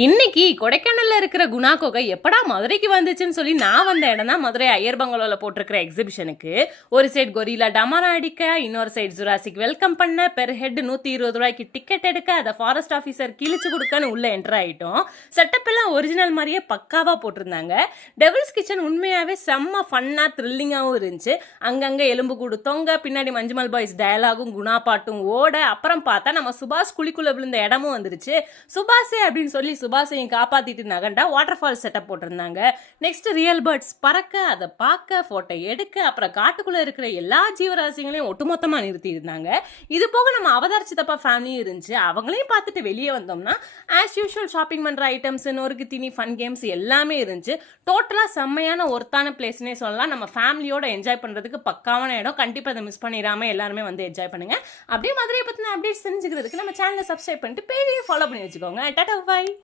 இன்னைக்கு கொடைக்கானல்ல இருக்கிற குணா குகை எப்படா மதுரைக்கு வந்துச்சுன்னு சொல்லி நான் வந்த இடம் தான் மதுரை ஐயர் பங்களால போட்டிருக்கிற எக்ஸிபிஷனுக்கு. ஒரு சைடு கொரிலா டமாரா அடிக்க, இன்னொரு சைடு ஜுராசிக் வெல்கம் பண்ண, பெர் ஹெட் 120 ரூபாய்க்கு டிக்கெட் எடுக்க, அதை ஃபாரஸ்ட் ஆஃபீஸர் கிழிச்சு கொடுக்கன்னு உள்ள என்டர் ஆயிட்டோம். செட்டப் எல்லாம் ஒரிஜினல் மாதிரியே பக்காவா போட்டிருந்தாங்க. டெவில்ஸ் கிச்சன் உண்மையாவே செம்ம ஃபன்னா த்ரில்லிங்காகவும் இருந்துச்சு. அங்கங்க எலும்பு கூடு தொங்க, பின்னாடி மஞ்சுமல் பாய்ஸ் டயலாகும் குணா பாட்டும் ஓட, அப்புறம் பார்த்தா நம்ம சுபாஷ் குழிக்குள்ள விழுந்த இடமும் வந்துருச்சு. சுபாஷே அப்படின்னு சொல்லி சுபாஷையும் காப்பாத்திட்டு நகண்டா வாட்டர் ஃபால் செட்டப் போட்டிருந்தாங்க. நெக்ஸ்ட் ரியல் பேர்ட்ஸ் பறக்க, அதை பார்க்க, போட்டோ எடுக்க, அப்புறம் காட்டுக்குள்ள இருக்கிற எல்லா ஜீவராசிகளையும் ஒட்டுமொத்தமா நிறுத்தி இருந்தாங்க. இது போக நம்ம அவதார் சித்தப்பா ஃபேமிலியும் இருந்துச்சு. அவங்களையும் பார்த்துட்டு வெளியே வந்தோம்னா ஆஸ் யூஷுவல் ஷாப்பிங் பண்ற ஐட்டம்ஸ், நொறுக்கு தீனி, ஃபன் கேம்ஸ் எல்லாமே இருந்துச்சு. டோட்டலா செம்மையான ஒர்த்தான பிளேஸ்னே சொல்லலாம். நம்ம ஃபேமிலியோட என்ஜாய் பண்றதுக்கு பக்காவான இடம். கண்டிப்பா அதை மிஸ் பண்ணிடாம எல்லாருமே வந்து என்ஜாய் பண்ணுங்க. அப்படியே மதுரையை பத்தின அப்டேட்ஸ் தெரிஞ்சுக்கிறதுக்கு நம்ம சேனலை சப்ஸ்கிரைப் பண்ணிட்டு பேஜையும் ஃபாலோ பண்ணி வச்சுக்கோங்க. Tata bye.